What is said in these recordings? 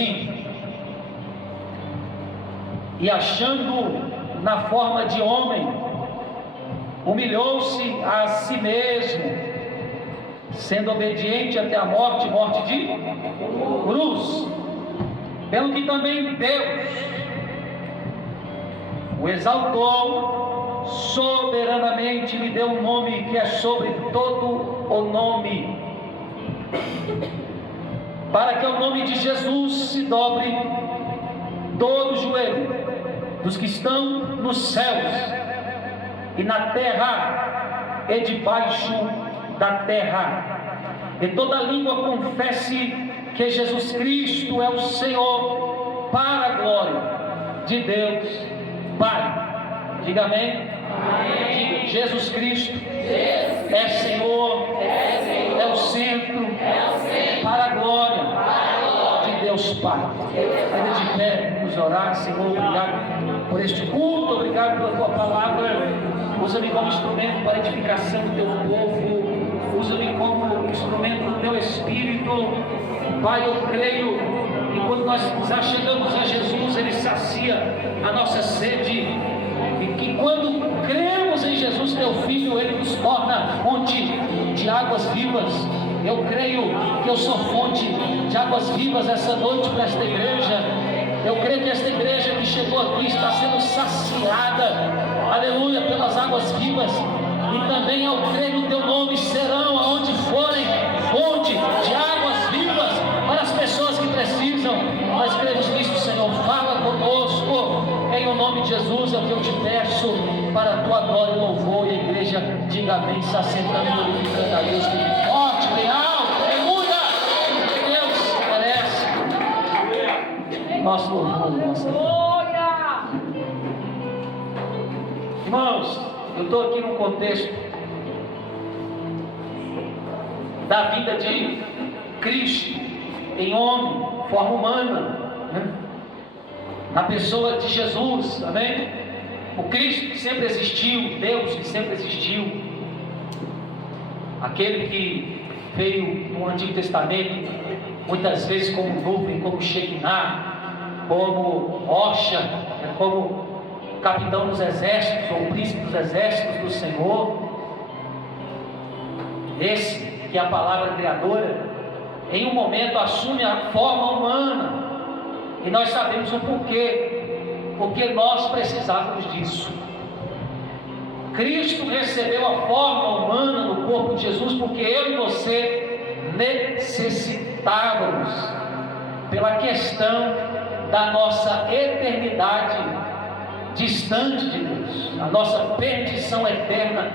assim: e achando na forma de homem, humilhou-se a si mesmo, sendo obediente até a morte, morte de cruz, pelo que também Deus o exaltou soberanamente, lhe deu um nome que é sobre todo o nome, para que ao nome de Jesus se dobre todo o joelho dos que estão nos céus e na terra e debaixo da terra, e toda língua confesse que Jesus Cristo é o Senhor, para a glória de Deus Pai. Diga amém. Amém. Diga: Jesus Cristo é Senhor, é o centro, para a glória de Deus Pai. Ainda de pé, vamos orar. Senhor, obrigado por este culto, obrigado pela tua palavra. Usa-me como instrumento para a edificação do teu povo, usa-me como instrumento do teu Espírito. Pai, eu creio que quando nós nos achegamos a Jesus, Ele sacia a nossa sede, e que quando cremos em Jesus, teu Filho, Ele nos torna fonte de águas vivas. Eu creio que eu sou fonte de águas vivas essa noite para esta igreja. Eu creio que esta igreja que chegou aqui está sendo saciada, aleluia, pelas águas vivas. E também eu creio no teu nome serão, aonde forem, fonte de águas vivas para as pessoas que precisam. Nós cremos nisso, Senhor. Fala conosco, em o nome de Jesus é o que eu te peço, para a tua glória e louvor. E a igreja diga amém, se assentando, glorificando a Deus, bem forte, bem alto, aleluia. Deus merece nosso louvor, nossa glória. Irmãos, eu estou aqui num contexto da vida de Cristo em homem, forma humana, né? Na pessoa de Jesus, amém? O Cristo que sempre existiu, Deus que sempre existiu, aquele que veio no Antigo Testamento, muitas vezes como nuvem, como Shekinah, como rocha, como capitão dos exércitos, ou príncipe dos exércitos do Senhor. Esse que é a palavra criadora, em um momento assume a forma humana, e nós sabemos o porquê, porque nós precisávamos disso. Cristo recebeu a forma humana no corpo de Jesus, porque eu e você necessitávamos, pela questão da nossa eternidade distante de Deus, a nossa perdição eterna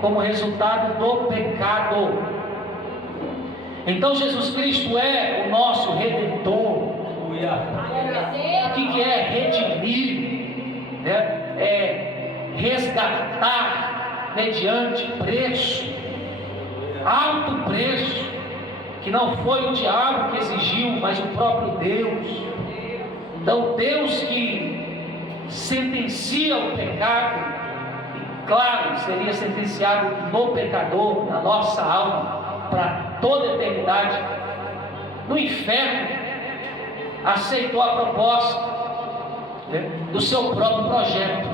como resultado do pecado. Então Jesus Cristo é o nosso Redentor. O que é redimir? É resgatar mediante preço, alto preço, que não foi o diabo que exigiu, mas o próprio Deus. Então Deus que sentencia o pecado, e claro, seria sentenciado no pecador, na nossa alma, para toda a eternidade, no inferno, aceitou a proposta, né, do seu próprio projeto.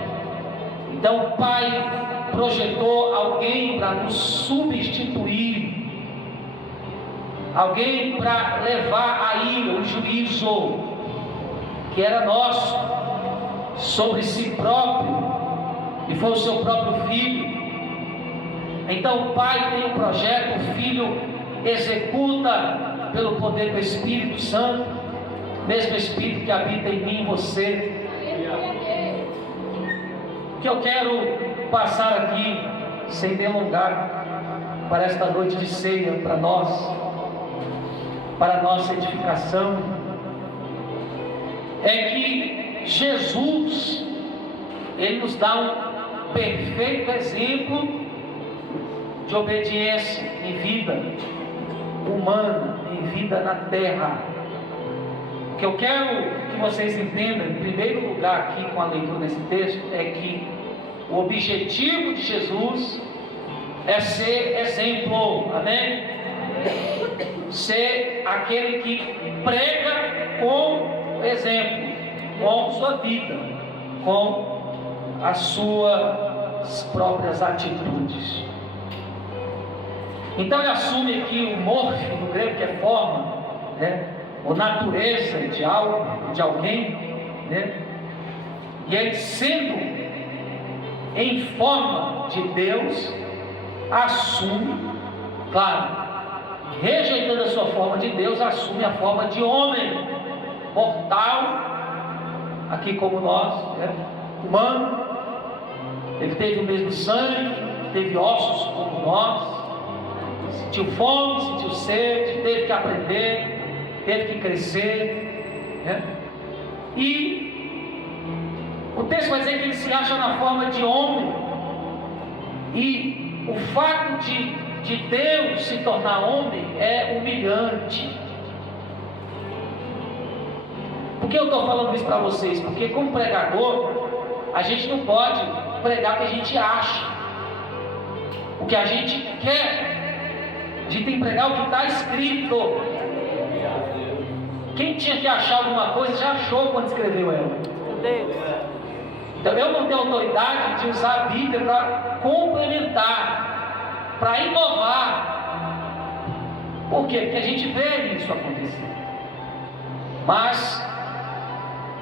Então o Pai projetou alguém para nos substituir, alguém para levar a ira, o juízo que era nosso sobre si próprio, e foi o seu próprio Filho. Então o Pai tem um projeto, o Filho executa pelo poder do Espírito Santo, mesmo Espírito que habita em mim e você. O que eu quero passar aqui, sem delongar, para esta noite de ceia, para nós, para a nossa edificação, é que Jesus, Ele nos dá um perfeito exemplo de obediência em vida humana, em vida na terra. O que eu quero que vocês entendam, em primeiro lugar aqui com a leitura desse texto, é que o objetivo de Jesus é ser exemplo, amém? Ser aquele que prega com exemplo com sua vida, com as suas próprias atitudes. Então ele assume aqui o morfo, no grego, que é forma, né, ou natureza de algo, de alguém, né? E ele, sendo em forma de Deus, assume, claro, rejeitando a sua forma de Deus, assume a forma de homem, mortal, aqui como nós, né? Humano. Ele teve o mesmo sangue, teve ossos como nós, sentiu fome, sentiu sede, teve que aprender, teve que crescer, né? E o texto vai dizer que ele se acha na forma de homem, e o fato de Deus se tornar homem é humilhante. Por que eu estou falando isso para vocês? Porque como pregador, a gente não pode pregar o que a gente acha, o que a gente quer. A gente tem que pregar o que está escrito. Quem tinha que achar alguma coisa já achou quando escreveu ela. Então eu não tenho autoridade de usar a Bíblia para complementar, para inovar. Por quê? Porque a gente vê isso acontecer. Mas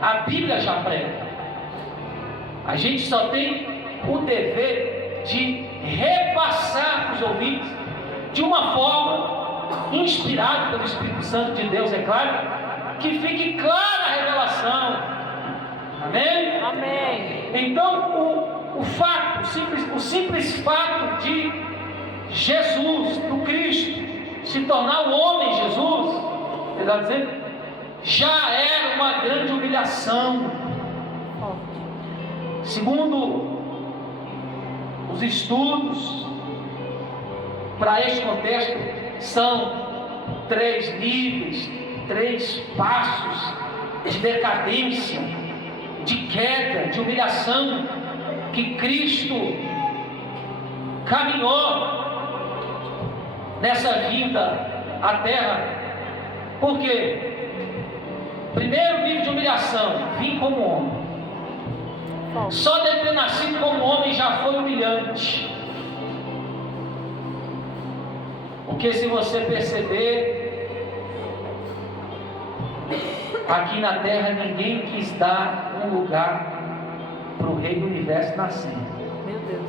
a Bíblia já prega. A gente só tem o dever de repassar para os ouvintes de uma forma inspirada pelo Espírito Santo de Deus, é claro, que fique clara a revelação. Amém? Amém. Então o simples fato de Jesus, do Cristo, se tornar o homem Jesus, ele está dizendo, já era uma grande humilhação. Segundo os estudos, para este contexto, são 3 níveis, 3 passos de decadência, de queda, de humilhação, que Cristo caminhou nessa vinda à terra. Por quê? Primeiro nível de humilhação, vim como homem. Só de ter nascido como homem já foi humilhante. Porque se você perceber, aqui na terra ninguém quis dar um lugar para o Rei do Universo nascer. Meu Deus.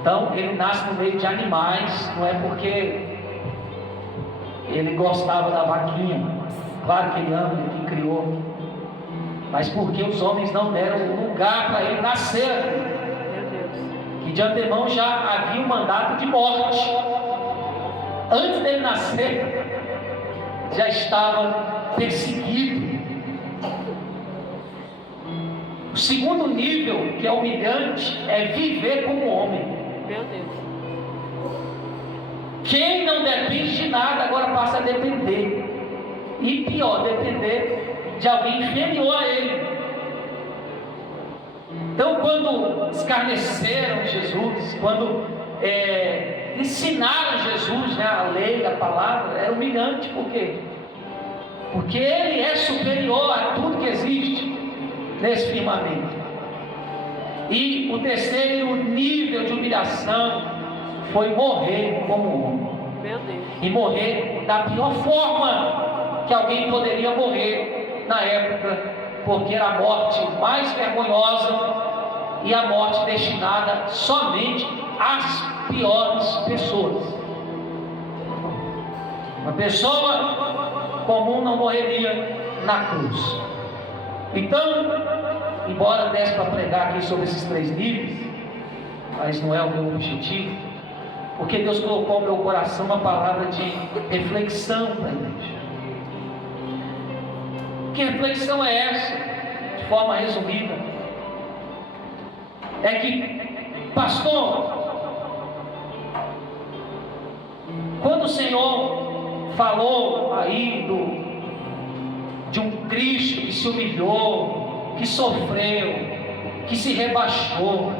Então ele nasce no meio de animais, não é porque ele gostava da vaquinha, claro que ele ama, ele que criou, mas porque os homens não deram um lugar para ele nascer, que de antemão já havia um mandato de morte. Antes dele nascer, já estava perseguido. O segundo nível, que é humilhante, é viver como homem. Meu Deus. Quem não depende de nada agora passa a depender. E pior, depender de alguém inferior a ele. Então, quando escarneceram Jesus, quando ensinaram Jesus, né, a lei, a palavra, era humilhante. Por quê? Porque ele é superior a tudo que existe nesse firmamento. E o terceiro nível de humilhação foi morrer como homem. Meu Deus. E morrer da pior forma que alguém poderia morrer na época, porque era a morte mais vergonhosa e a morte destinada somente às piores pessoas. Uma pessoa comum não morreria na cruz. Então, embora desse para pregar aqui sobre esses 3 níveis, mas não é o meu objetivo, porque Deus colocou no meu coração uma palavra de reflexão para a igreja. Que reflexão é essa? De forma resumida, é que, pastor, quando o Senhor falou aí de um Cristo que se humilhou, que sofreu, que se rebaixou,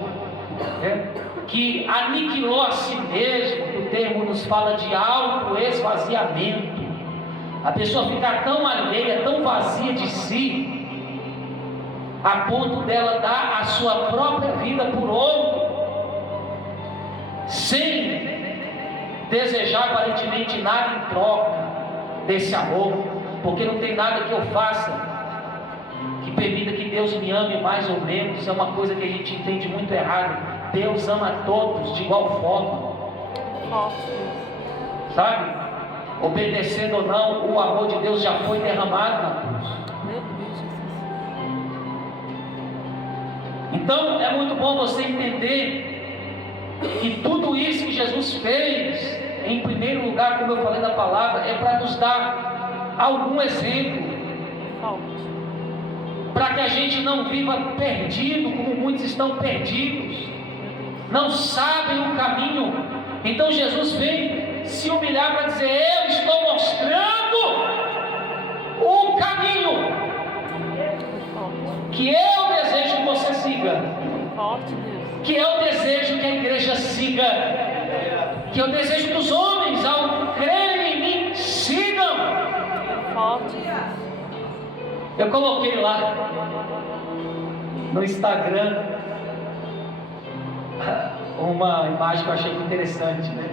que aniquilou a si mesmo, que o termo nos fala de autoesvaziamento, A pessoa ficar tão alheia, tão vazia de si, a ponto dela dar a sua própria vida por outro, sem desejar aparentemente nada em troca desse amor, porque não tem nada que eu faça que permita que Deus me ame mais ou menos. É uma coisa que a gente entende muito errado. Deus ama a todos de igual forma, sabe? Obedecendo ou não, o amor de Deus já foi derramado na cruz. Então é muito bom você entender que tudo isso que Jesus fez, em primeiro lugar, como eu falei da palavra, é para nos dar algum exemplo, para que a gente não viva perdido, como muitos estão perdidos, não sabem o caminho. Então Jesus vem se humilhar para dizer: eu estou mostrando o caminho que eu desejo que você siga, que eu desejo que a igreja siga, que eu desejo que os homens, ao crerem em mim, sigam. Eu coloquei lá no Instagram uma imagem que eu achei interessante, né?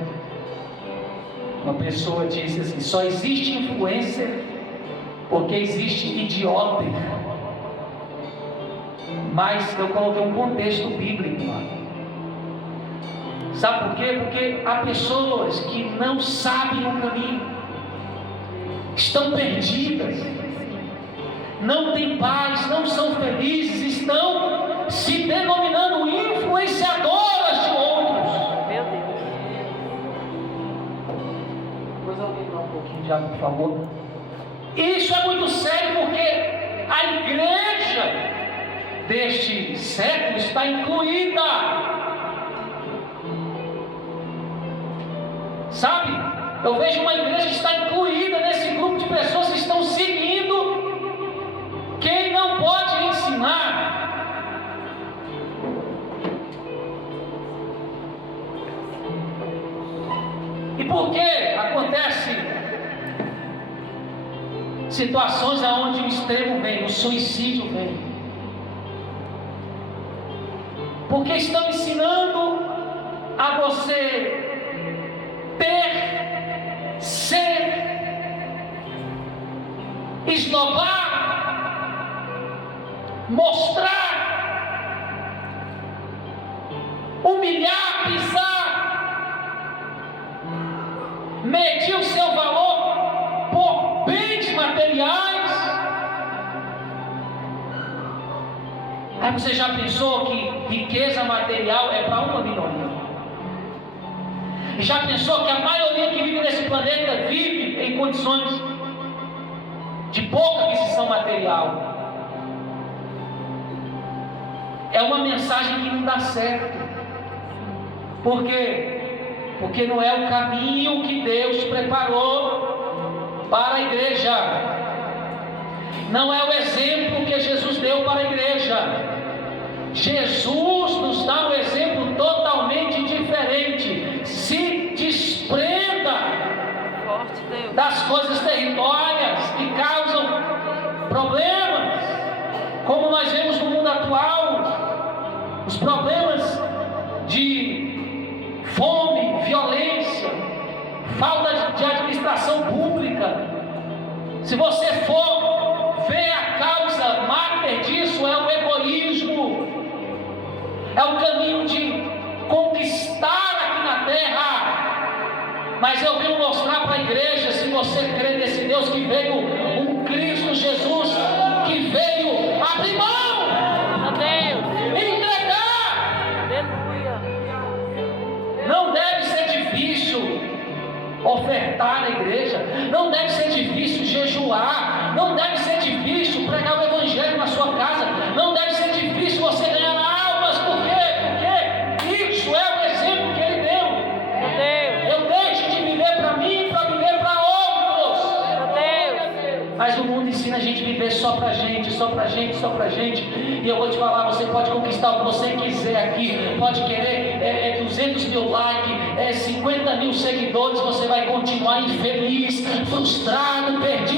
Uma pessoa disse assim: só existe influencer porque existe idiota. Mas eu coloquei um contexto bíblico lá. Sabe por quê? Porque há pessoas que não sabem o caminho, estão perdidas, não têm paz, não são felizes, estão se denominando influenciadoras de outros. Meu Deus. Depois alguém dá um pouquinho de água, por favor. Isso é muito sério, porque a igreja deste século está incluída, sabe? Eu vejo uma igreja que está incluída nesse grupo de pessoas que estão seguindo quem não pode ensinar. E por que acontece situações onde o extremo vem, o suicídio vem? Porque estão ensinando a você ter, ser, esnobar, mostrar, humilhar, pisar, medir o seu valor por bens materiais. Aí você já pensou que riqueza material é para uma minoria? E já pensou que a maioria que vive nesse planeta vive em condições de pouca aquisição material? É uma mensagem que não dá certo. Por quê? Porque não é o caminho que Deus preparou para a igreja. Não é o exemplo que Jesus deu para a igreja. Jesus nos dá um exemplo totalmente diferente. Se desprenda das coisas territórias que causam problemas, como nós vemos no mundo atual, os problemas de fome, violência, falta de administração pública. Se você for ver a causa máter disso, é o egoísmo, é o caminho de conquistar aqui na terra. Mas eu vim mostrar para a igreja, se você crê nesse Deus que veio, um Cristo Jesus que veio abrir mão, entregar. Aleluia. Não deve ser difícil ofertar na igreja, não deve ser difícil jejuar, não deve ser difícil pregar o evangelho na sua casa, não deve ser difícil você ganhar almas. Por quê? Porque isso é o exemplo que ele deu. Eu deixo de viver para mim para viver para outros. Mas o mundo ensina a gente a viver só pra gente, só pra gente, só pra gente. E eu vou te falar, você pode conquistar o que você quiser aqui, pode querer 200 mil likes, 50 mil seguidores, você vai continuar infeliz, frustrado, perdido.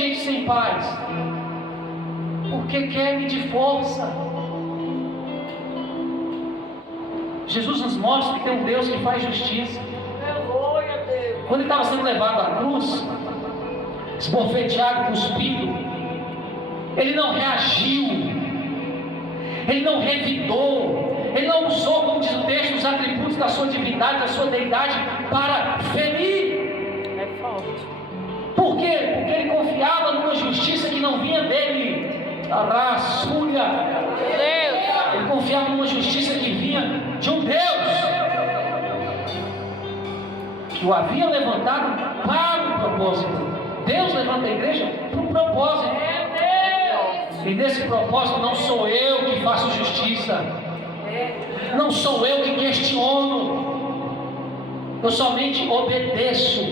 gente sem paz? Porque quer medir força. Jesus nos mostra que tem um Deus que faz justiça. Quando ele estava sendo levado à cruz, esbofeteado, cuspido, ele não reagiu, ele não revidou, ele não usou, como diz o texto, os atributos da sua divindade, da sua deidade para ferir. É forte. Por quê? Porque ele confiava numa justiça que não vinha dele. Raçulha. Ele confiava numa justiça que vinha de um Deus que o havia levantado para um propósito. Deus levanta a igreja para um propósito. E nesse propósito não sou eu que faço justiça, não sou eu que questiono, eu somente obedeço,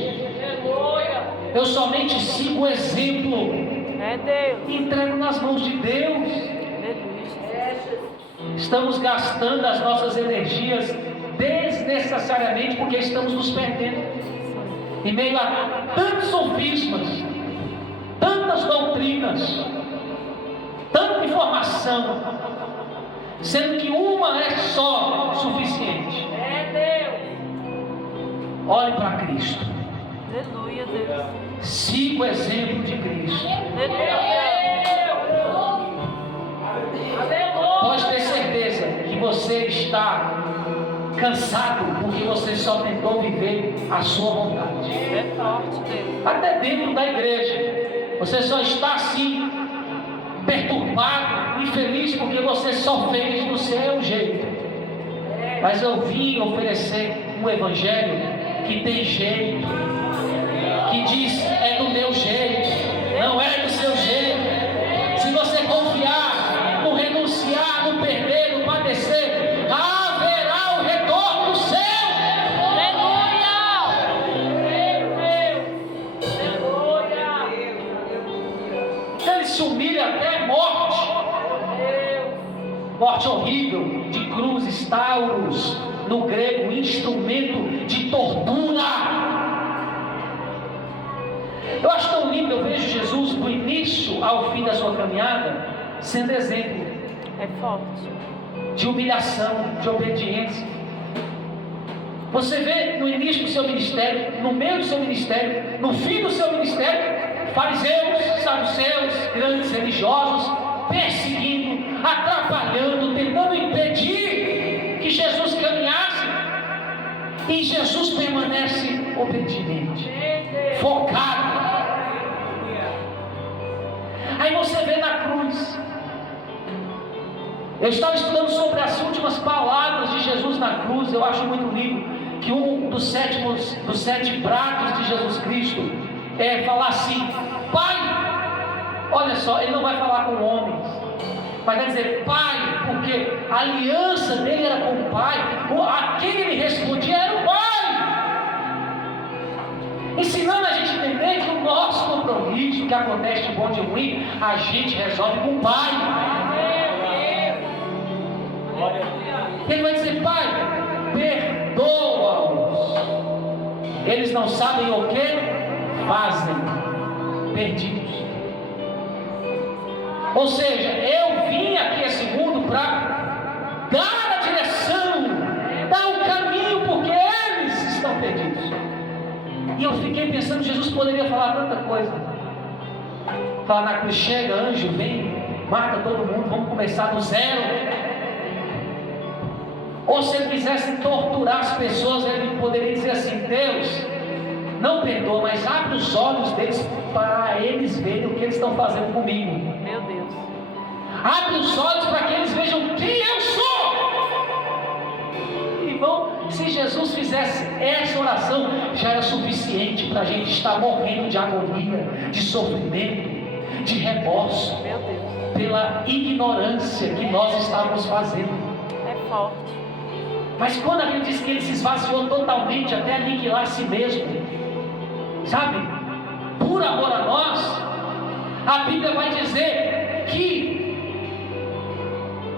eu somente sigo o exemplo e entrego nas mãos de Deus. Estamos gastando as nossas energias desnecessariamente porque estamos nos perdendo em meio a tantos sofismas, tantas doutrinas, tanta informação, sendo que uma é só suficiente. Olhe para Cristo. Aleluia, Deus. Siga o exemplo de Cristo. Pode ter certeza que você está cansado porque você só tentou viver a sua vontade. É forte, Deus. Até dentro da igreja, você só está assim, perturbado, infeliz, porque você só fez do seu jeito. Mas eu vim oferecer um evangelho que tem jeito, que diz: é do meu jeito, não é do seu jeito. Se você confiar, no renunciar, no perder, no padecer, haverá o retorno do céu. Ele se humilha até a morte. Morte horrível, de cruzes, tauros, no grego, instrumento de tortura. Eu acho tão lindo, eu vejo Jesus do início ao fim da sua caminhada sendo exemplo. É forte. De humilhação, de obediência. Você vê no início do seu ministério, no meio do seu ministério, no fim do seu ministério, fariseus, saduceus, grandes religiosos, perseguindo, atrapalhando, tentando impedir que Jesus caminhasse. E Jesus permanece obediente, focado. Aí você vê na cruz. Eu estava estudando sobre as últimas palavras de Jesus na cruz. Eu acho muito lindo que um dos sete brados de Jesus Cristo é falar assim: Pai. Olha só, ele não vai falar com homens, mas vai dizer Pai, porque a aliança dele era com o Pai. A quem ele respondia era o Pai, ensinando a gente a entender que o nosso compromisso, o que acontece de bom e de ruim, a gente resolve com o Pai. Ele vai dizer: Pai, perdoa-os, eles não sabem o que fazem. Perdidos. Ou seja, eu vim aqui esse mundo para dar a direção, dar o caminho, porque eles estão perdidos. E eu fiquei pensando, Jesus poderia falar tanta coisa. Falar na cruz: chega, anjo, vem, mata todo mundo, vamos começar do zero. Ou se ele quisesse torturar as pessoas, ele poderia dizer assim: Deus, não perdoa, mas abre os olhos deles para eles verem o que eles estão fazendo comigo. Meu Deus. Abre os olhos para que eles vejam quem eu sou. Irmão, se Jesus fizesse essa oração, já era suficiente para a gente estar morrendo de agonia, de sofrimento, de remorso, Meu Deus. pela ignorância que nós estávamos fazendo. É forte. Mas quando a Bíblia diz que ele se esvaziou totalmente até aniquilar a si mesmo, sabe, por amor a nós, a Bíblia vai dizer que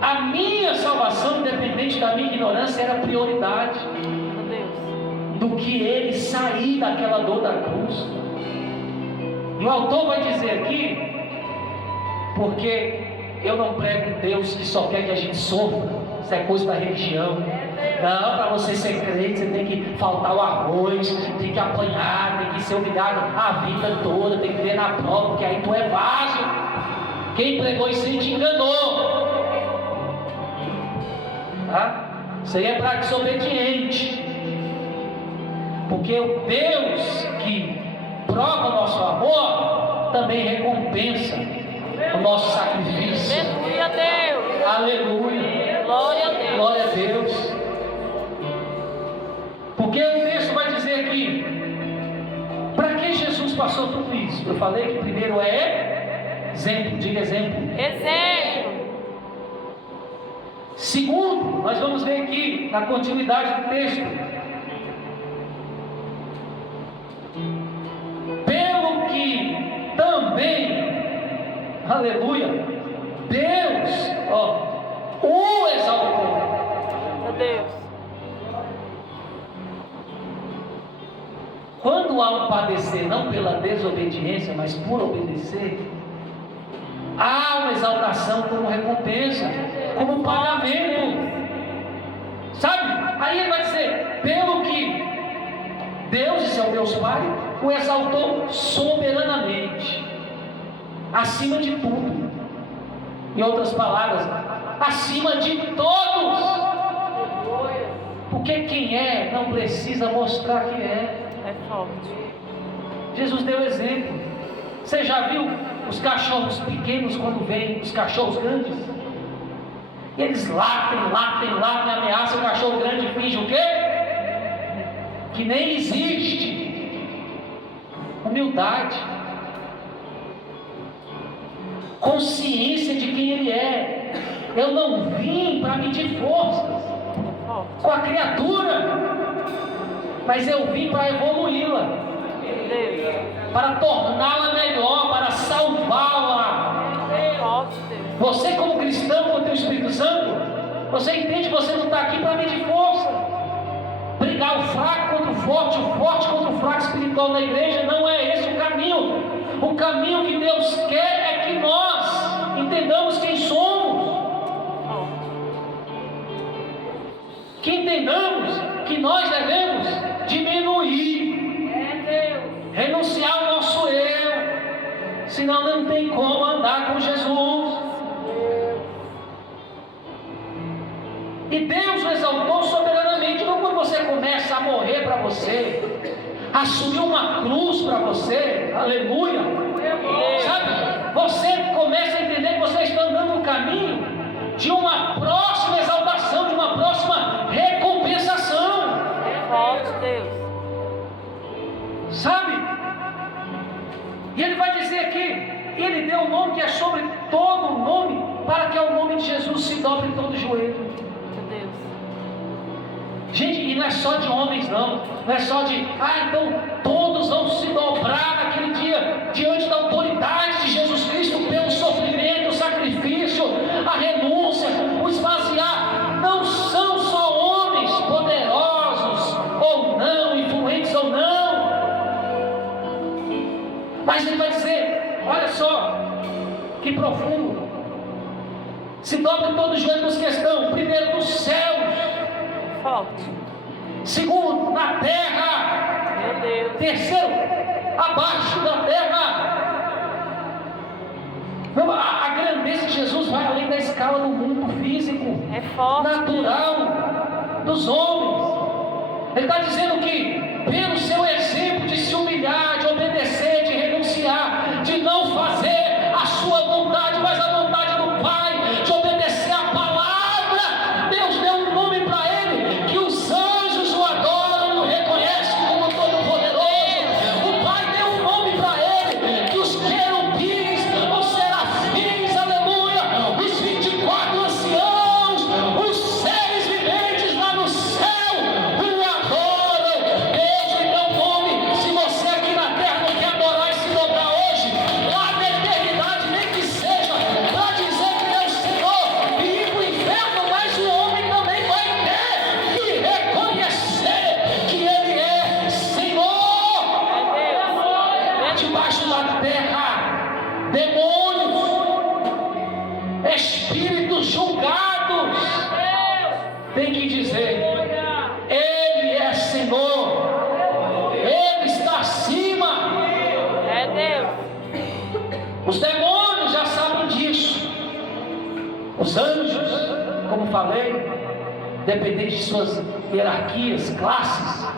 a minha salvação, independente da minha ignorância, era prioridade Meu Deus. do que ele sair daquela dor da cruz. E o autor vai dizer aqui, porque eu não prego um Deus que só quer que a gente sofra, isso é coisa da religião. Não, para você ser crente, você tem que faltar o arroz, tem que apanhar, tem que ser humilhado a vida toda, tem que ver na prova, porque aí tu é vaso. Quem pregou isso aí te enganou. Tá? Isso aí é para desobediente. Porque o Deus que prova o nosso amor também recompensa o nosso sacrifício. Aleluia a Deus. Aleluia. Glória a Deus. Glória a Deus. Porque o texto vai dizer aqui, para que Jesus passou tudo isso? Eu falei que primeiro é exemplo, diga exemplo. Exemplo. Segundo, nós vamos ver aqui na continuidade do texto, pelo que também, aleluia, Deus, o exaltou. Meu Deus. Quando há um padecer, não pela desobediência, mas por obedecer, há uma exaltação como recompensa, como pagamento. Sabe? Aí ele vai dizer, pelo que Deus, esse é o Deus Pai, o exaltou soberanamente, acima de tudo. Em outras palavras, acima de todos. Porque quem é não precisa mostrar que é. É forte. Jesus deu exemplo. Você já viu os cachorros pequenos quando vêm os cachorros grandes? Eles latem, ameaçam o cachorro grande e finge o quê? Que nem existe. Humildade. Consciência de quem ele é. Eu não vim para medir forças com a criatura, mas eu vim para evoluí-la, para torná-la melhor, para salvá-la. Você como cristão, com o teu Espírito Santo, você entende que você não está aqui para medir força, brigar o fraco contra o forte contra o fraco espiritual na igreja. Não é esse o caminho. O caminho que Deus quer é que nós entendamos quem somos, que entendamos que nós devemos diminuir, renunciar ao nosso eu, senão não tem como andar com Jesus. E Deus o exaltou soberanamente. Então quando você começa a morrer para você, assumir uma cruz para você, aleluia, sabe, você começa a entender que você está andando no caminho de uma próxima exaltação, de uma próxima recompensação. Forte Deus. Sabe? E ele vai dizer aqui, ele deu um nome que é sobre todo nome, para que ao nome de Jesus se dobre todo joelho. Meu Deus. Gente, e não é só de homens não é só de, então todos vão se dobrar naquele dia, diante da autoridade de Jesus Cristo, pelo sofrimento, o sacrifício, a renúncia, o esvaziar. Não são só homens poderosos, ou não, influentes ou não, mas ele vai dizer, olha só, que profundo, se dobra todos os joelhos que estão, primeiro nos céus, Forte. segundo, na terra, Meu Deus. terceiro, abaixo da terra. A grandeza de Jesus vai além da escala do mundo físico, É forte. natural dos homens. Ele está dizendo que pelo seu exemplo de se humilhar, de obedecer, de renunciar, de não fazer a sua vontade, mas a vontade do Pai, de obedecer a palavra, Deus deu um nome para ele, que os anjos o adoram e o reconhecem como todo-poderoso. O Pai deu um nome para ele, que os querubins, os serafins, aleluia, os 24 anciãos, os seres viventes lá no céu o adoram. Deus lhe deu um nome demônios, espíritos julgados, tem que dizer: Ele é Senhor, Ele está acima. É Deus. Os demônios já sabem disso. Os anjos, como falei, dependente de suas hierarquias, classes,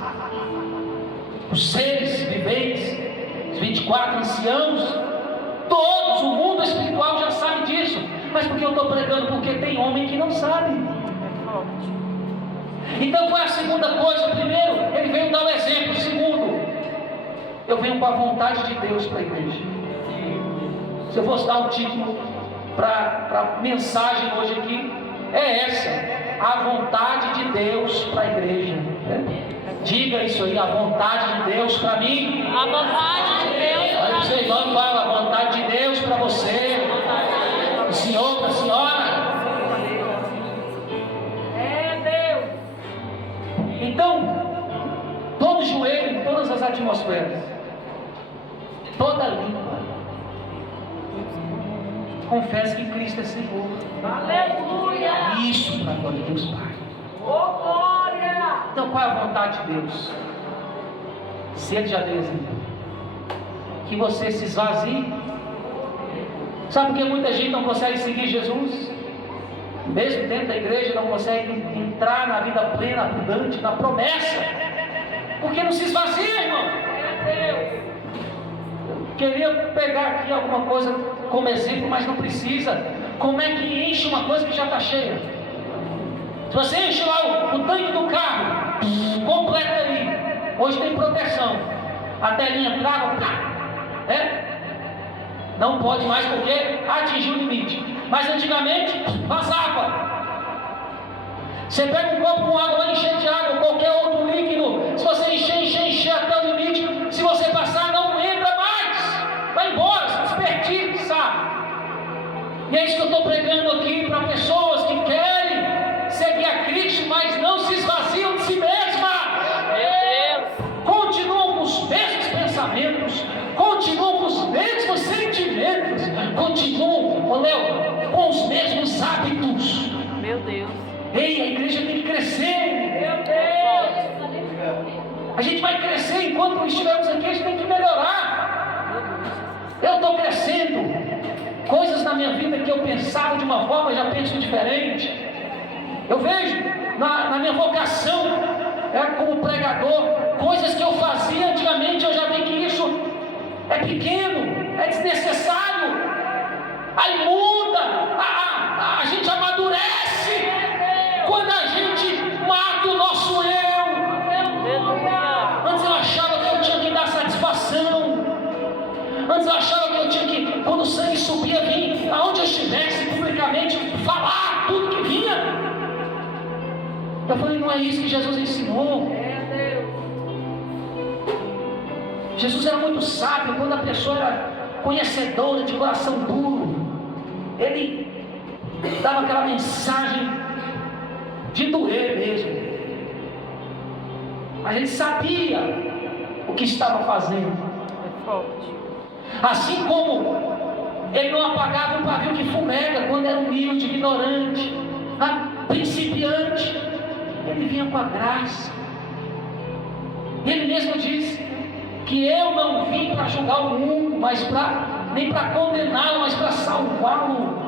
os seres viventes, os 24 anciãos, todos, o mundo espiritual já sabe disso. Mas por que eu estou pregando? Porque tem homem que não sabe. É forte. Então qual é a segunda coisa? Primeiro, ele veio dar o exemplo. Segundo, eu venho com a vontade de Deus para a igreja. Se eu fosse dar um título para a mensagem hoje aqui, é essa: a vontade de Deus para a igreja. Diga isso aí: a vontade de Deus para mim. A vontade de Deus. Olha o seu irmão, fala: a vontade de Deus para você, o senhor para a senhora. É Deus. Então, todo joelho em todas as atmosferas, toda língua, confessa que Cristo é Senhor. Aleluia. Isso para a glória de Deus Pai. Oh, glória. Então qual é a vontade de Deus? Se Ele já deu exemplo, que você se esvazie. Sabe por que muita gente não consegue seguir Jesus? Mesmo dentro da igreja não consegue entrar na vida plena, abundante, na promessa, porque não se esvazia, irmão. Queria pegar aqui alguma coisa como exemplo, mas não precisa. Como é que enche uma coisa que já está cheia? Se você enche lá o tanque do carro, completa ali. Hoje tem proteção. A telinha trava, não pode mais porque atingiu o limite. Mas antigamente vazava. Você pega um copo com água, vai encher de água, qualquer outro líquido. Se você encher até o limite, se você passar, não entra mais. Vai embora, se desperdiça. E é isso que eu estou pregando aqui para pessoas que querem seguir a Cristo, mas não se esvaziam de si mesmas. Continuam com os mesmos pensamentos, continuam com os mesmos sentimentos, continuam, com os mesmos hábitos. Meu Deus. Ei, a igreja tem que crescer. Meu Deus. A gente vai crescer enquanto estivermos aqui, a gente tem que melhorar. Eu estou crescendo. Coisas na minha vida que eu pensava de uma forma, eu já penso diferente. Eu vejo na minha vocação como pregador, coisas que eu fazia antigamente, eu já vi que isso é pequeno, é desnecessário. Aí muda, a gente amadurece quando a gente mata o nosso eu. Antes eu achava que eu tinha que dar satisfação. Antes eu achava que eu tinha que, quando o sangue subia, vir aonde eu estivesse publicamente, falar tudo que vinha. Eu falei: não é isso que Jesus ensinou. Jesus era muito sábio. Quando a pessoa era conhecedora, de coração duro, ele dava aquela mensagem de doer mesmo. Mas ele sabia o que estava fazendo. É forte. Assim como ele não apagava um pavio que fumega quando era humilde, ignorante, principiante, ele vinha com a graça. Ele mesmo disse que eu não vim para julgar o mundo, mas nem para condená-lo, mas para salvá-lo.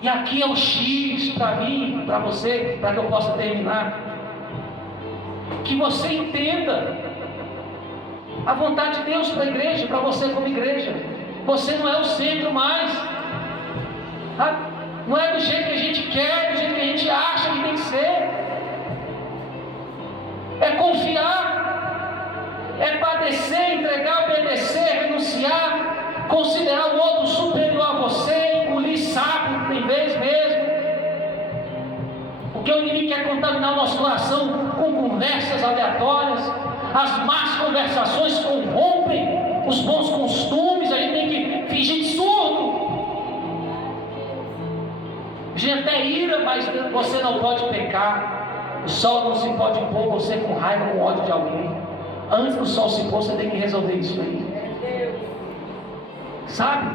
E aqui é o X para mim, para você, para que eu possa terminar. Que você entenda a vontade de Deus para a igreja, para você como igreja. Você não é o centro mais. Não é do jeito que a gente quer, do jeito que a gente acha que tem que ser. É confiar, é padecer, entregar, obedecer, renunciar, considerar o outro superior a você, engolir sapo, tem vez mesmo. Porque o inimigo quer contaminar o nosso coração com conversas aleatórias. As más conversações corrompem os bons costumes. A gente tem que fingir de surdo. A gente até ira, mas você não pode pecar. O sol não se pode impor você com raiva, com ódio de alguém. Antes do sol se pôr, você tem que resolver isso aí. Sabe?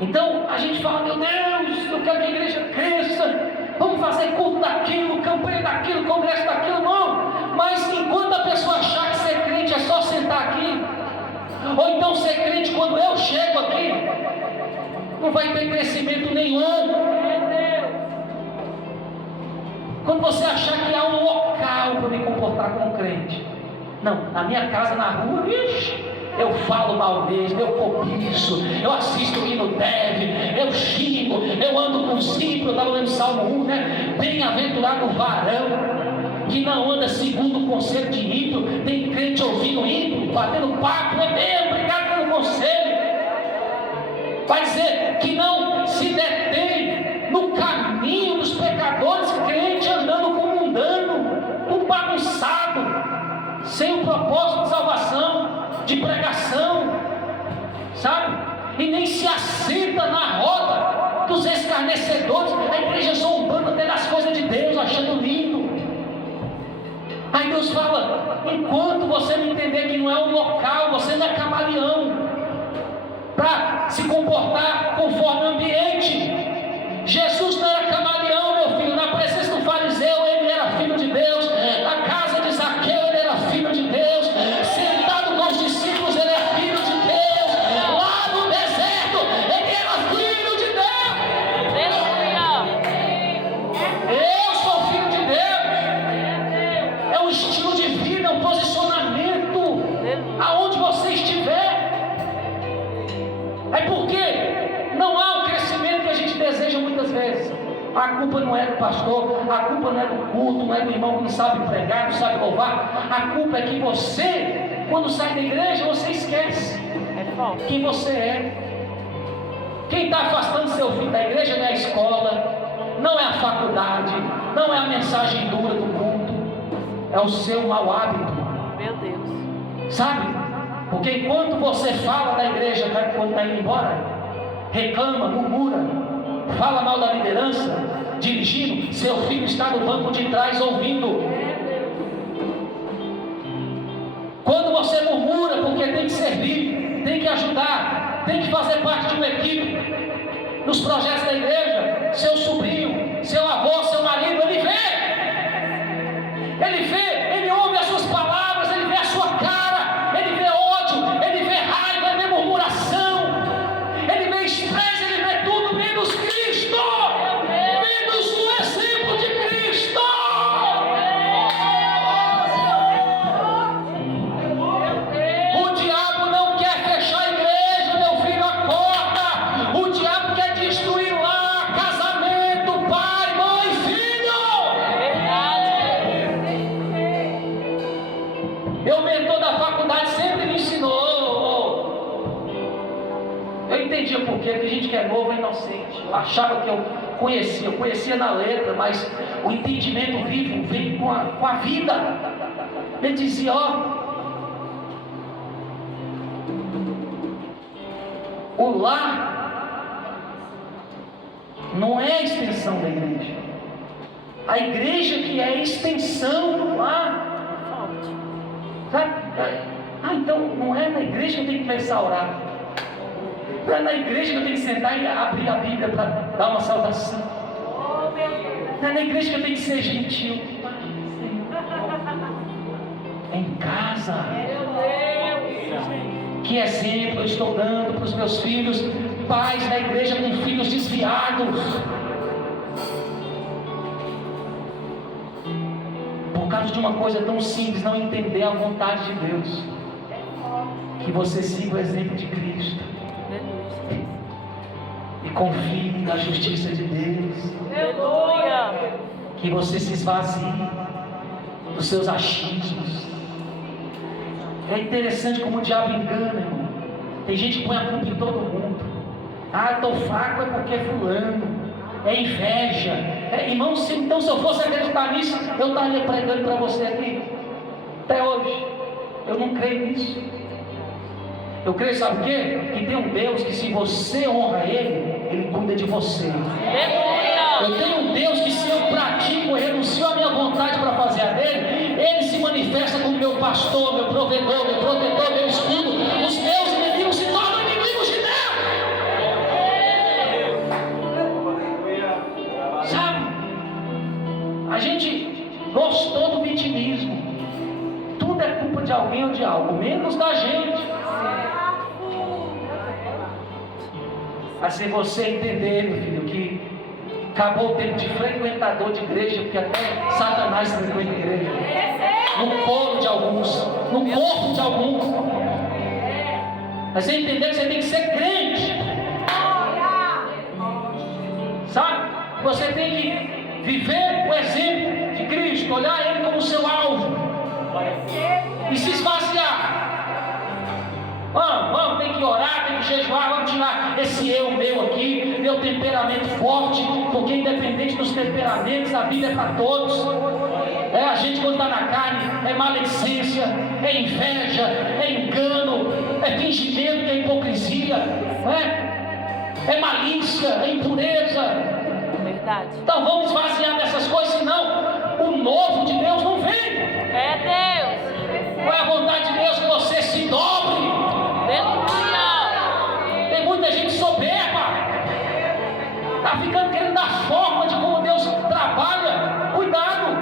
Então a gente fala, meu Deus, eu quero que a igreja cresça, vamos fazer culto daquilo, campanha daquilo, congresso daquilo, não. Mas enquanto a pessoa achar que ser crente é só sentar aqui, ou então ser crente quando eu chego aqui, não vai ter crescimento nenhum. Quando você achar que há um local para me comportar como crente, não, na minha casa, na rua, eu falo mal mesmo, eu cobiço, eu assisto o que não deve, eu xingo, eu ando com os ímpios. Eu estava lendo Salmo 1, né? Bem-aventurado o varão que não anda segundo o conselho de ímpio. Tem crente ouvindo ímpio, batendo papo, é bem, obrigado pelo conselho. Vai dizer que não se detém no caminho dos pecadores, crente andando como mundano, um bagunçado, sem o propósito de salvação, de pregação, sabe? E nem se assenta na roda dos escarnecedores. A igreja zombando até das coisas de Deus, achando lindo. Aí Deus fala, enquanto você não entender que não é um local, você não é camaleão para se comportar conforme o ambiente. Jesus não era camaleão, meu filho. Na presença do fariseu, ele era filho de Deus. Na casa de Zaqueu, ele era filho de Deus. Sentado com os discípulos, ele era filho de Deus. Lá no deserto, ele era filho de Deus. Eu sou filho de Deus. É um estilo de vida, é um posicionamento aonde você estiver. É porque não há o crescimento que a gente deseja muitas vezes. A culpa não é do pastor, a culpa não é do culto, não é do irmão que não sabe pregar, não sabe louvar. A culpa é que você, quando sai da igreja, você esquece quem você é. Quem está afastando seu filho da igreja não é a escola, não é a faculdade, não é a mensagem dura do culto, é o seu mau hábito. Meu Deus. Sabe? Porque enquanto você fala da igreja, quando está indo embora, reclama, murmura, fala mal da liderança, dirigindo, seu filho está no banco de trás ouvindo. Quando você murmura porque tem que servir, tem que ajudar, tem que fazer parte de uma equipe nos projetos da igreja, seu sobrinho, seu avô, seu marido, ele vê, ele ouve as suas palavras, ele vê a sua cara, ele vê ódio, ele vê raiva, ele vê murmuração, ele vê estresse, ele vê tudo menos Cristo, menos o exemplo de Cristo. O diabo não quer fechar a igreja, meu filho, acorda. O diabo quer destruir lá casamento, pai, mãe, filho. Meu mentor da faculdade sempre me ensinou. Eu entendia por quê. Tem gente que é novo, é inocente. Eu achava que eu conhecia na letra, mas o entendimento vivo vem com a vida. Ele dizia, o lar não é a extensão da igreja. A igreja que é a extensão do lar. Sabe? Então não é na igreja que eu tenho que começar a orar. Não é na igreja que eu tenho que sentar e abrir a Bíblia para dar uma saudação. Não é na igreja que eu tenho que ser gentil. É em casa. Que exemplo eu estou dando para os meus filhos, pais da igreja com filhos desviados? Por causa de uma coisa tão simples, não entender a vontade de Deus. Que você siga o exemplo de Cristo e confie na justiça de Deus. Aleluia. Que você se esvazie dos seus achismos. É interessante como o diabo engana, irmão. Tem gente que põe a culpa em todo mundo. Estou fraco é porque é fulano. É inveja. Irmão, então se eu fosse acreditar nisso, eu estaria pregando para você aqui. Até hoje. Eu não creio nisso. Eu creio, sabe o quê? Que tem um Deus que, se você honra Ele, Ele cuida de você. Eu tenho um Deus que, se eu pratico, renuncio a minha vontade para fazer a dele, Ele se manifesta como meu pastor, meu provedor, meu protetor, meu escudo. Os meus inimigos se tornam inimigos de Deus. Sabe? A gente gostou do vitimismo. Tudo é culpa de alguém ou de algo, menos da gente. Mas se você entender, meu filho, que acabou o tempo de frequentador de igreja, porque até Satanás frequenta igreja, no corpo de alguns, no corpo de alguns. Mas você entender que você tem que ser crente, sabe? Você tem que viver o exemplo de Cristo, olhar Ele como seu alvo e se esvaziar. Vamos, tem que orar, tem que jejuar, vamos tirar esse eu meu aqui, meu temperamento forte, porque independente dos temperamentos, a vida é para todos. A gente quando está na carne, é maledicência, é inveja, é engano, é fingimento, é hipocrisia, é malícia, é impureza. Verdade. Então vamos esvaziar dessas coisas, senão o novo de Deus não vem. É Deus. Qual é a vontade de Deus? Que você se dobre. Aleluia. Tem muita gente soberba, está ficando querendo dar forma de como Deus trabalha. Cuidado,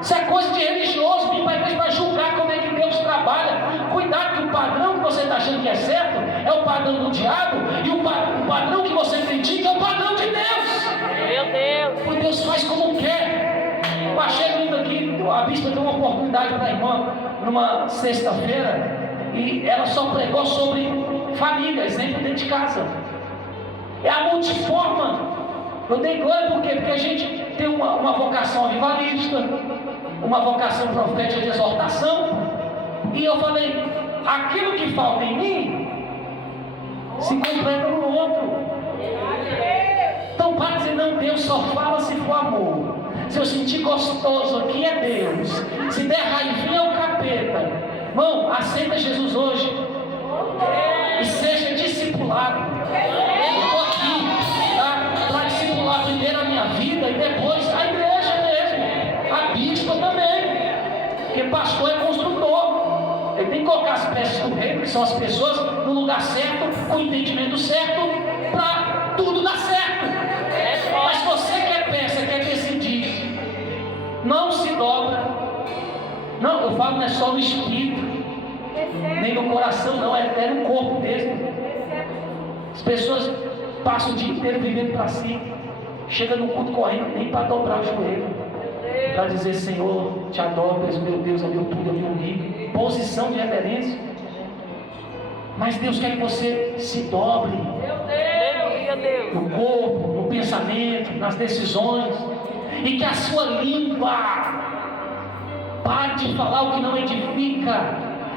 isso é coisa de religioso, vir para a igreja para julgar como é que Deus trabalha. Cuidado, que o padrão que você está achando que é certo é o padrão do diabo, e o padrão que você critica é o padrão de Deus. Meu Deus. Porque Deus faz como quer. Eu achei lindo aqui, a bispa deu uma oportunidade para a irmã numa sexta-feira, e ela só pregou sobre família, exemplo dentro de casa. É a multiforma. Eu dei glória por quê? Porque a gente tem uma vocação avivalista, uma vocação profética de exortação, e eu falei, aquilo que falta em mim se completa no outro. Então para dizer, não, Deus só fala se for amor. Se eu sentir gostoso aqui é Deus, se der raivinha é o capeta. Irmão, aceita Jesus hoje e seja discipulado. Eu estou aqui, tá? Para discipular primeiro a minha vida e depois a igreja mesmo, a bispa também, porque pastor é construtor. Ele tem que colocar as peças do reino, que são as pessoas, no lugar certo, com o entendimento certo, para tudo dar certo. Mas você que é peça, quer decidir, não se dobra. Não, eu falo, não é só no espírito, nem no coração, não, é até no corpo mesmo. As pessoas passam o dia inteiro vivendo para si, chega no culto correndo nem para dobrar o joelho, para dizer, Senhor, te adoro, és meu Deus, é meu tudo, é meu rico. Posição de reverência. Mas Deus quer que você se dobre no corpo, no pensamento, nas decisões, e que a sua língua pare de falar o que não edifica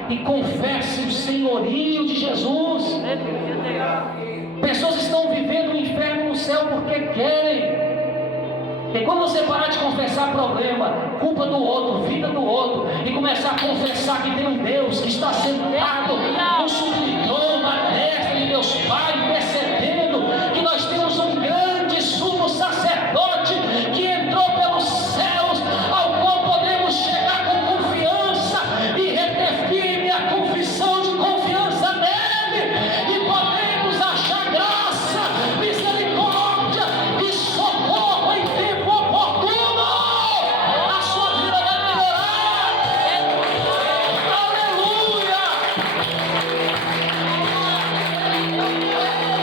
e confesse o senhorio de Jesus. Pessoas estão vivendo o inferno no céu porque querem. E quando você parar de confessar problema, culpa do outro, vida do outro, e começar a confessar que tem um Deus que está sentado no sublime na destra de Deus Pai, intercedendo, que nós temos um grande sumo sacerdote que entrou pelos céus, ao qual podemos chegar com confiança e reter firme a confissão de confiança nele, e podemos achar graça, misericórdia e socorro em tempo oportuno. A sua vida vai melhorar. Aleluia.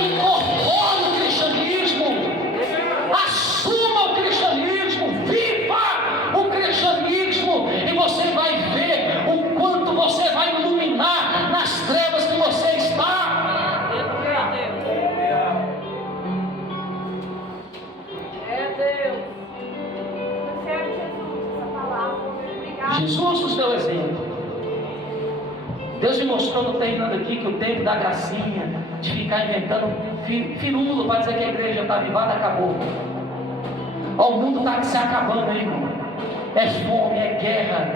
Incorpore o cristianismo, assuma o cristianismo, viva o cristianismo, e você vai ver o quanto você vai iluminar nas trevas que você está. Jesus nos deu exemplo. Deus me mostrou, no terminando aqui, que o tempo da gracinha, de ficar inventando firulo para dizer que a igreja está avivada, acabou. Ó, o mundo está se acabando aí, irmão. É fome, é guerra,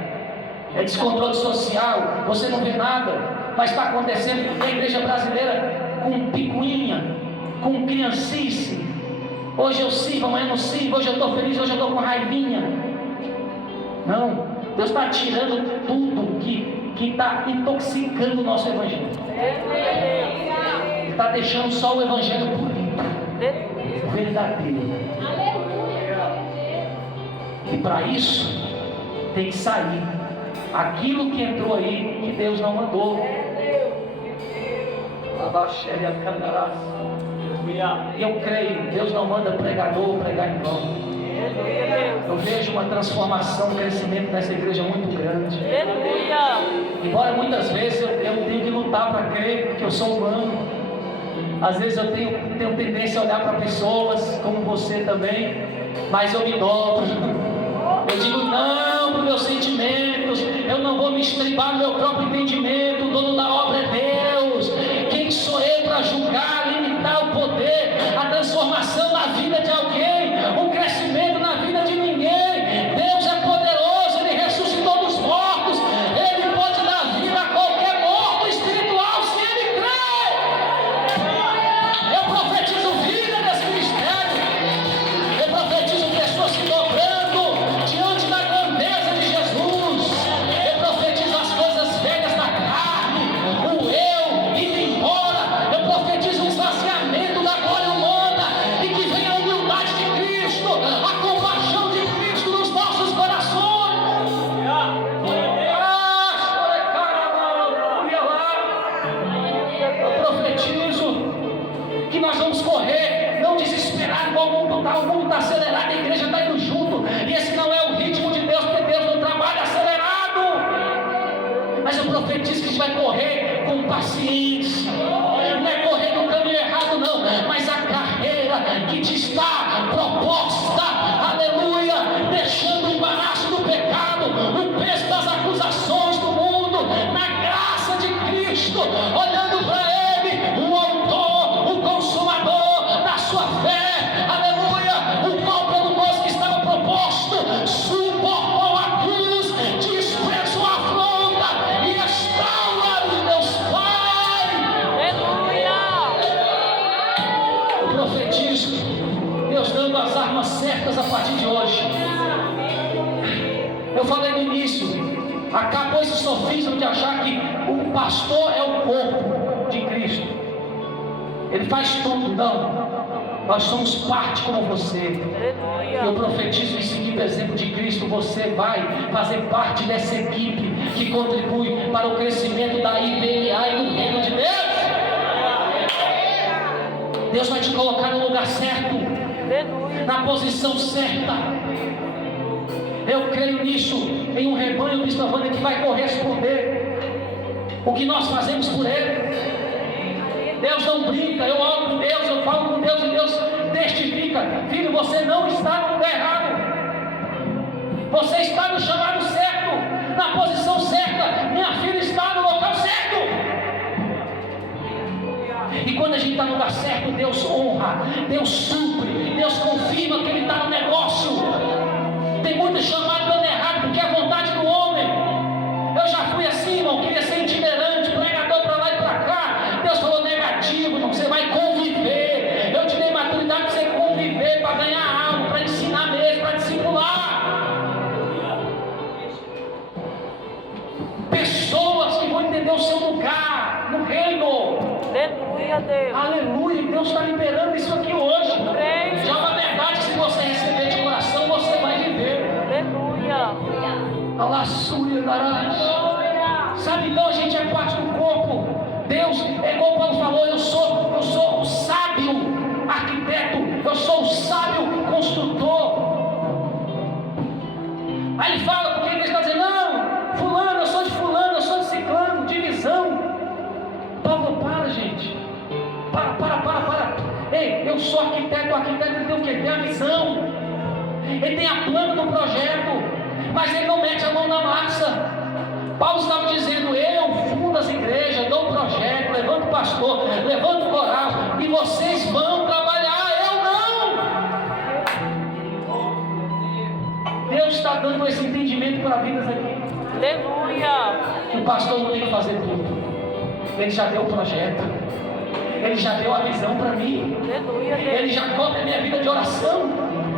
é descontrole social, você não vê nada, mas está acontecendo. A igreja brasileira com picuinha, com criancice. Hoje eu sirvo, amanhã não sirvo, hoje eu estou feliz, hoje eu estou com raivinha. Não, Deus está tirando tudo que está intoxicando o nosso evangelho. Ele está deixando só o evangelho puro, verdadeiro. E para isso tem que sair aquilo que entrou aí que Deus não mandou. E eu creio, Deus não manda pregador pregar em vão. Eu vejo uma transformação, um crescimento nessa igreja muito grande. Embora muitas vezes eu tenho que lutar para crer, porque eu sou humano. Às vezes eu tenho tendência a olhar para pessoas, como você também, mas eu me dobro. Eu digo não para os meus sentimentos, eu não vou me estribar no meu próprio entendimento. O dono da obra é Deus. Quem sou eu para julgar, limitar o poder, a transformação na vida de alguém, o crescimento na vida de ninguém? Deus é poderoso, Ele ressuscitou dos mortos, Ele pode dar vida a qualquer morto espiritual se Ele crê. Eu profetizo vida nesse ministério, eu profetizo pessoas se dobrando diante da grandeza de Jesus. Eu profetizo as coisas velhas da carne, o eu indo embora. Eu profetizo o esvaziamento da glória humana e que venha a humildade de Cristo, a compaixão de Cristo nos nossos corações. Eu profetizo que nós vamos correr, não desesperar igual o mundo está acelerado, a igreja está indo junto, e esse não é o ritmo de Deus, porque Deus não trabalha acelerado. Mas eu profetizo que a gente vai correr com paciência, não é correr no caminho errado não, mas a carreira que te está proposta, aleluia, deixando o embaraço do pecado, o peso das acusações do mundo, na graça de Cristo, olhando para Ele, o autor, o consumador da sua fé, aleluia, o qual pelo nós que estava proposto, suportou a cruz, desprezou a afronta e está ao lado de Deus Pai. Eu profetizo Deus dando as armas certas a partir de hoje. Eu falei no início, acabou esse sofismo de achar que o pastor é o corpo de Cristo, ele faz tudo. Não, nós somos parte como você. Eu profetizo e seguindo o exemplo de Cristo, você vai fazer parte dessa equipe que contribui para o crescimento da IBA e do reino de Deus. Deus vai te colocar no lugar certo, na posição certa. Eu creio nisso, em um rebanho de Eslavânia que vai corresponder o que nós fazemos por Ele. Deus não brinca, eu oro com Deus, eu falo com Deus e Deus testifica: filho, você não está no lugar errado, você está no chamado certo, na posição certa, minha filha está no local certo. E quando a gente está no lugar certo, Deus honra, Deus supre, Deus confirma que Ele está no negócio. Tem muito chamado dando errado porque é vontade do homem. Eu já fui assim, irmão, queria ser itinerante, pregador para lá e para cá. Deus falou negativo, irmão, você vai conviver. Eu te dei maturidade para você conviver, para ganhar algo, para ensinar mesmo, para discipular. Pessoas que vão entender o seu lugar no reino. Aleluia, Deus. Aleluia, Deus está liberando isso aqui hoje. Já é uma verdade, se você receber de coração, você vai viver. Aleluia. Alaçúria darás. Sabe, então a gente é parte do corpo. Deus, é igual o Paulo falou, eu sou o sábio arquiteto, eu sou o sábio construtor. Aí ele fala, porque ele está dizendo, não, fulano, eu sou de fulano, eu sou de ciclano, divisão. Paulo, para, gente. Para. Ei, eu sou arquiteto, o arquiteto ele tem o quê? Ele tem a visão. Ele tem a plano do projeto, mas ele não mete a mão na massa. Paulo estava dizendo, eu fundo as igrejas, dou um projeto, levanto o pastor, levanto o coral, e vocês vão trabalhar, eu não. Deus está dando esse entendimento para vidas aqui. Aleluia. Que o pastor não tem que fazer tudo. Ele já deu o projeto, Ele já deu a visão para mim. Aleluia, Deus. Ele já conta a minha vida de oração,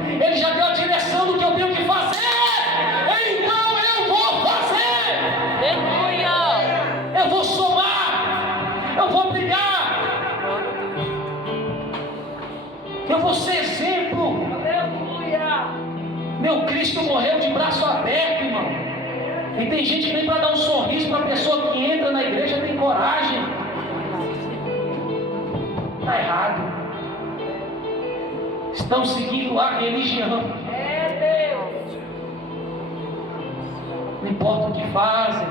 Ele já deu a direção do que eu tenho que fazer. Então eu vou Cristo morreu de braço aberto, irmão. E tem gente que vem para dar um sorriso para a pessoa que entra na igreja, tem coragem. Está errado. Estão seguindo a religião. Não importa o que fazem,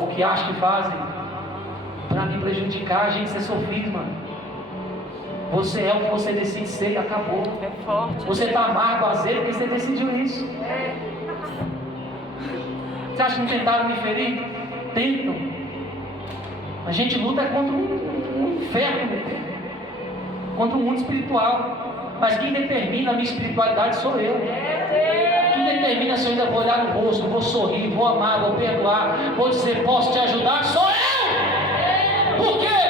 o que acham que fazem, para me prejudicar, a gente ser sofisma. Você é o que você decide ser e acabou. É forte. Você está amargo, azedo, porque você decidiu isso. Você acha que não tentaram me ferir? Tentam. A gente luta contra um inferno, contra um mundo espiritual. Mas quem determina a minha espiritualidade sou eu. Quem determina se eu ainda vou olhar no rosto, vou sorrir, vou amar, vou perdoar, vou dizer, posso te ajudar, sou eu. Por quê?